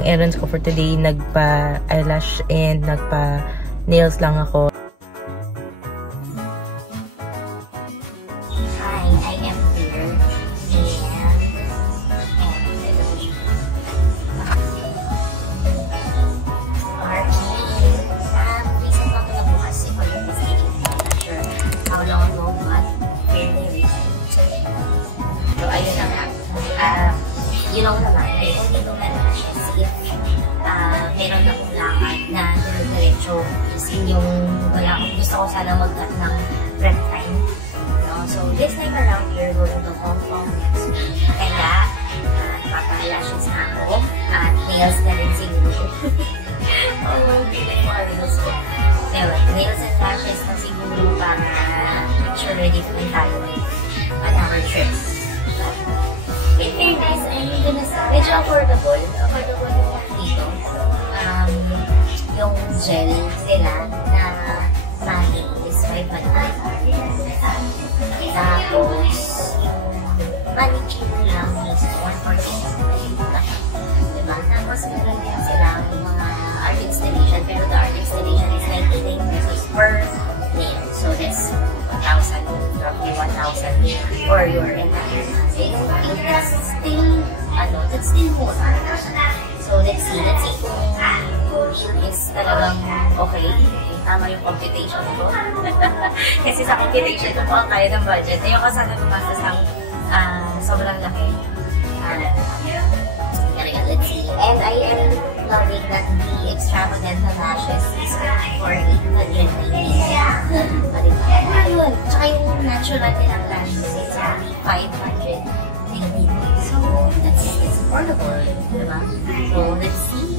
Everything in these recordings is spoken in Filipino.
Yun yung errands ko for today. Nagpa-eyelash and nagpa-nails lang ako. Hi, I am here. Recent ako na bukas si Colin is not sure how long ago, but fairly recent. So, ayun na nga. Yun lang naman. I only do my lashes if meron akong lakad na diretso. Kasi yung gusto ko sana mag-cut ng prep time. So, this time around, we're going to Hong Kong next week. Kaya, papa-lashes na ako. At nails na rin siguro. Hindi ko nails ko. Nails and lashes na siguro para picture ready naman tayo on our trip. In fairness, I'm gonna say, medyo affordable. Affordable yung dito. Yung gel nila na money is 500. Tapos, yung manicure lang is 140. Diba? Tapos, meron din sila yung mga art installation. Pero the art installation is 99 pesos per nail. So, that's 1,000, roughly 1,000 for your entire nail. That's still more. So, let's see kung is talagang okay. Tama yung computation ko. Kasi sa computation ko po tayo ng budget. Ayoko sana gumastos ng sobrang laki. Let's see. And I am loving that the extravagant lashes is for 890. Ayun. Tsaka yung natural nilang lashes is only 590. So, that's affordable. Diba? So, let's see.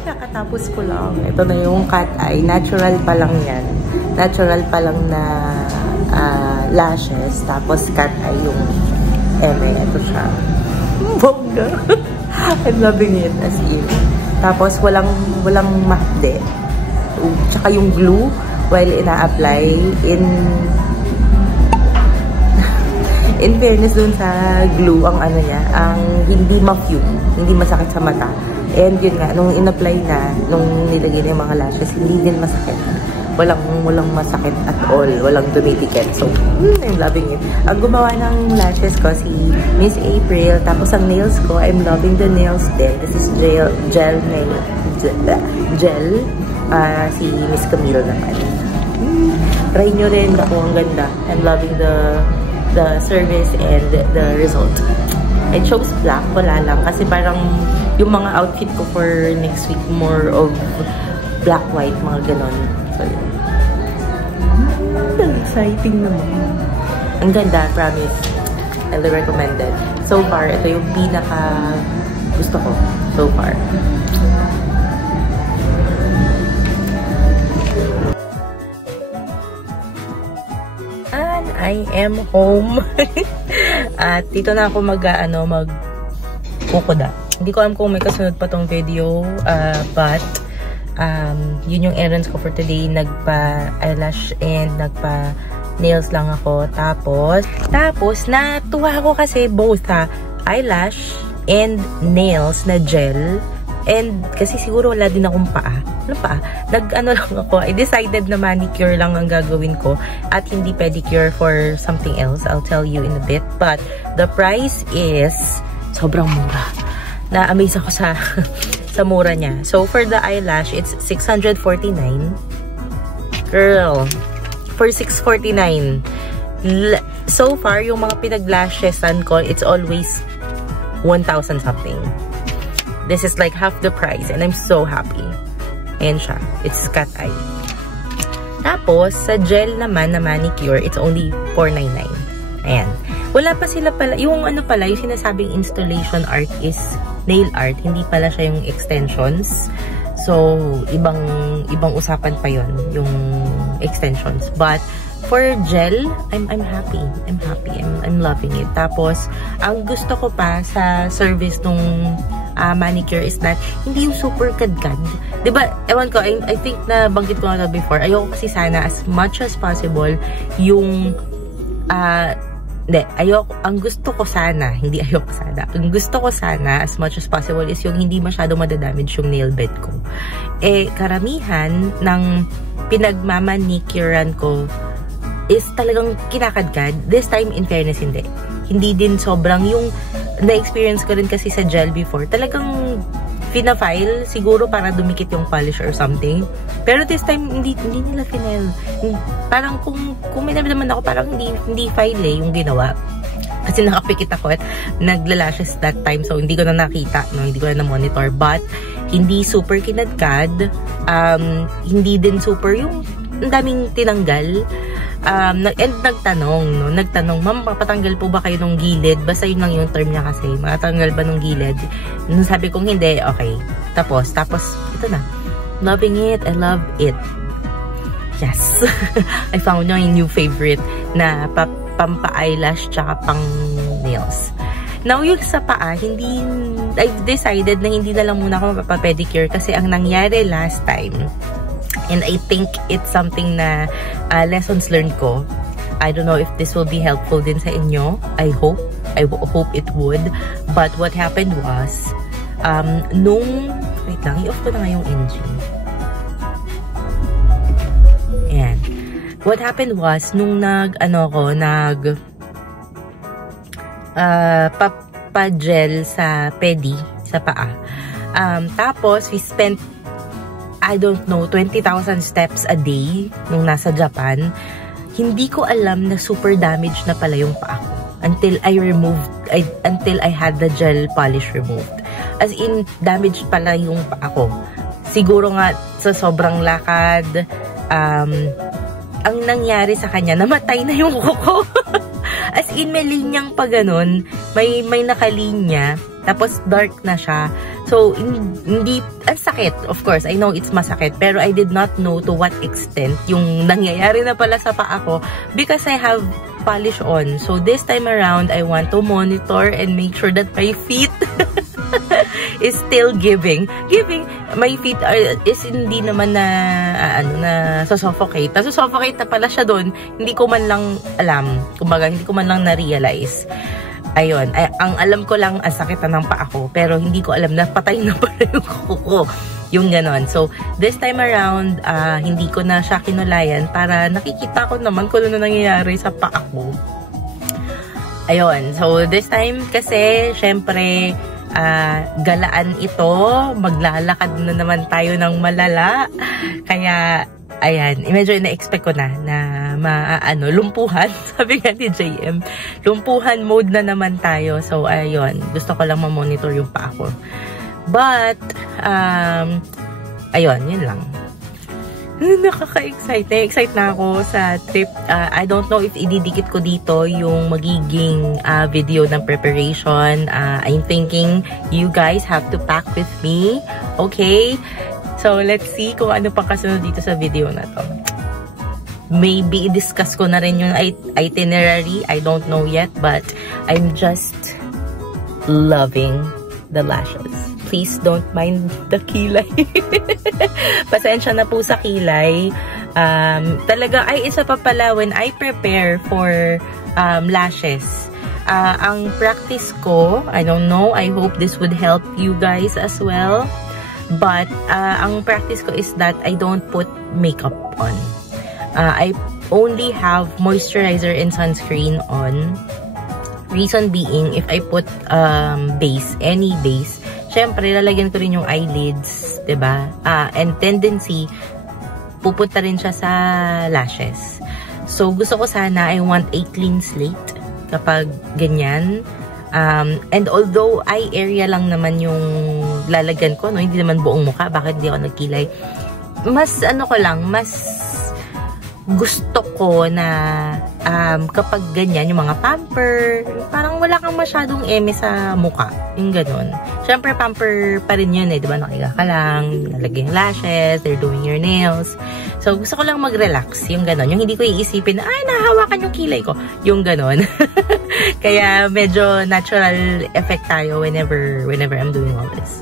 Kakatapos ko lang. Ito na yung cat eye. Natural pa lang yan. Natural pa lang na lashes. Tapos cat eye yung eme. Ito siya. Bongga. I'm loving it as in. Tapos walang mahde. Tsaka yung glue while ina-apply in fairness dun sa glue, ang ano niya, ang hindi ma-fume, hindi masakit sa mata. And yun nga, nung in-apply na, nung nilagay na yung mga lashes, hindi din masakit. Walang masakit at all. Walang tumitikit. So, I'm loving it. Ang gumawa ng lashes ko, si Miss April. Tapos ang nails ko, I'm loving the nails din. This is gel nail. Si Miss Camille naman. Try nyo rin. Ako, ang ganda. I'm loving the service and the result. I chose black. Wala lang. Kasi parang yung mga outfit ko for next week, more of black, white, mga ganon. So, yun. Exciting naman. Ang ganda, promise. Highly recommended. So far, ito yung pinaka gusto ko. So far. And I am home. At dito na ako mag-kukuda. Hindi ko alam kung may kasunod pa tong video, but yun yung errands ko for today. Nagpa-eyelash and nagpa-nails lang ako. Tapos natuwa ako kasi both eyelash and nails na gel. And kasi siguro wala din akong paa. Nag-ano lang ako. I decided na manicure lang ang gagawin ko at hindi pedicure for something else. I'll tell you in a bit. But the price is sobrang mura. Na-amaze ako sa mura niya. So, for the eyelash, it's 649. Girl, for $649. So far, yung mga pinag-lashesan ko, it's always 1,000 something. This is like half the price and I'm so happy. Ayan siya. It's cat eye. Tapos, sa gel naman na manicure, it's only $499. Ayan. Wala pa sila pala. Yung ano pala, yung sinasabing installation art is nail art. Hindi pala siya yung extensions. So, ibang usapan pa yon yung extensions. But, for gel, I'm happy. I'm happy. I'm loving it. Tapos, ang gusto ko pa sa service nung manicure is that hindi yung super kadkad. Diba, ewan ko, I think na banggit ko na before, ayoko kasi sana as much as possible yung ang gusto ko sana as much as possible is yung hindi masyado madadamage yung nail bed ko. Karamihan ng pinagmamanicurean ko is talagang kinakadkad. This time, in fairness, hindi din sobrang yung na-experience ko rin kasi sa gel before. Talagang fina-file siguro para dumikit yung polish or something. Pero this time, hindi nila final. Parang kung may naman ako, parang hindi file yung ginawa. Kasi nakapikit ako at naglalashes that time. So, hindi ko na nakita, no? Hindi ko na na-monitor. But, hindi super kinadkad. Hindi din super yung daming tinanggal. And nagtanong, ma'am, papatanggal po ba kayo nung gilid? Basta yun lang yung term niya kasi. Matanggal ba nung gilid? Nung sabi kong hindi, okay. Tapos, ito na. Loving it. I love it. Yes. I found my new favorite na pampa-eyelash tsaka pang nails. Now, yung sa paa, I've decided na hindi na lang muna ako mapapedicure kasi ang nangyari last time, and I think it's something na lessons learned ko. I don't know if this will be helpful din sa inyo. I hope it would. But what happened was, wait lang, i-off ko na nga yung engine. Ayan. What happened was, nung pa-gel sa pedi, sa paa. Tapos, we spent, I don't know, 20,000 steps a day nung nasa Japan. Hindi ko alam na super damaged na pala yung paa ko until I had the gel polish removed. As in, damaged pala yung paa ko. Siguro nga sa sobrang lakad, ang nangyari sa kanya, namatay na yung kuko. As in, may linyang pa ganun, may nakalinya, tapos dark na siya. So, hindi, ang sakit, of course, I know it's masakit, pero I did not know to what extent yung nangyayari na pala sa paa ko because I have polish on. So, this time around, I want to monitor and make sure that my feet is still giving. My feet is hindi naman na suffocate. Suffocate na pala siya doon. Hindi ko man lang alam. Kumbaga, hindi ko man lang na-realize. Ayun. Ang alam ko lang, ang sakit na ng paa ko. Pero hindi ko alam na patay na pala yung kuko. Yung ganon. So, this time around, hindi ko na siya kinulayan para nakikita ko naman kung ano nangyayari sa paa ko. Ayun. So, this time kasi, syempre, galaan ito. Maglalakad na naman tayo ng malala. Kaya, ayan, medyo na-expect ko na lumpuhan. Sabi nga ni JM, lumpuhan mode na naman tayo. So, ayun, gusto ko lang ma-monitor yung paa ko. But, ayun, yun lang. Nakaka-excite. Na-excite na ako sa trip. I don't know if ididikit ko dito yung magiging video ng preparation. I'm thinking you guys have to pack with me. Okay? So, let's see kung ano pang kasunod dito sa video na to. Maybe i-discuss ko na rin yung itinerary. I don't know yet, but I'm just loving the lashes. Please don't mind the kilay. Pasensya na po sa kilay. Talaga, isa pa pala when I prepare for lashes. Ang practice ko, I don't know, I hope this would help you guys as well. But, ang practice ko is that I don't put makeup on. I only have moisturizer and sunscreen on. Reason being, if I put base, any base, syempre, lalagyan ko rin yung eyelids, diba? And tendency, pupunta rin siya sa lashes. So, gusto ko sana, I want a clean slate kapag ganyan. And although eye area lang naman yung lalagyan ko, no? Hindi naman buong mukha, bakit hindi ako nagkilay? Mas gusto ko na kapag ganyan, yung mga pamper, parang wala kang masyadong eme sa mukha. Yung ganun. Siyempre, pamper pa rin yun eh. Diba? Nakiga ka lang, nalagay yung lashes, they're doing your nails. So, gusto ko lang mag-relax. Yung ganun. Yung hindi ko iisipin na, ay, nahawakan yung kilay ko. Yung ganun. Kaya, medyo natural effect tayo whenever I'm doing all this.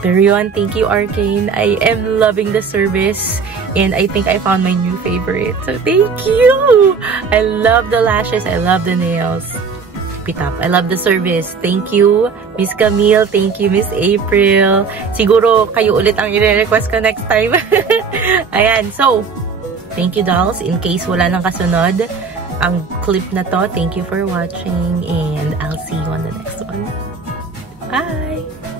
Pero yun, thank you, Arcane. I am loving the service. And I think I found my new favorite. So, thank you! I love the lashes. I love the nails. Keep it up. I love the service. Thank you, Miss Camille. Thank you, Miss April. Siguro, kayo ulit ang i-request ko next time. Ayan. So, thank you, dolls. In case wala nang kasunod ang clip na to, thank you for watching. And I'll see you on the next one. Bye!